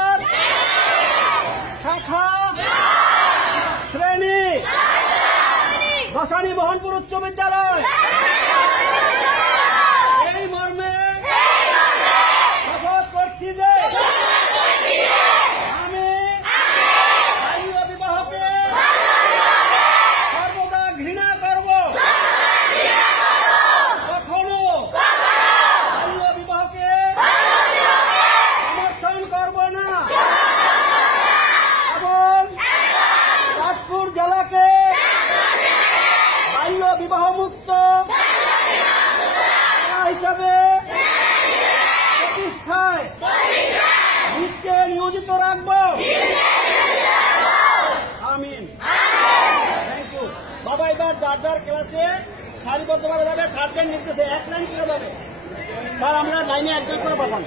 প্রকার শাখা শ্রেণি দশানী মোহনপুর উচ্চ বিদ্যালয় বিবাহ মুক্ত হিসাবে প্রতিষ্ঠায় নিজকে নিয়োজিত রাখব। আমিন। থ্যাংক ইউ বাবা, এবার যার যার ক্লাসে সারিবদ্ধভাবে যাবে সার্জেন্ট নির্দেশে এক লাইন করে যাবে। স্যার, আমরা লাইনে একজন করে পাঠান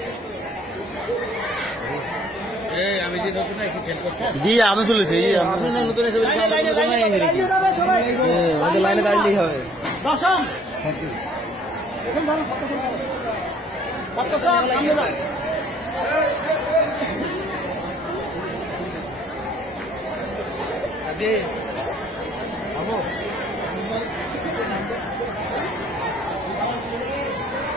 জি আমি চলেছি লাইনে লাইনে যাবে সবাই আমাদের লাইনে দাঁড়িয়েই হবে দশম এখানে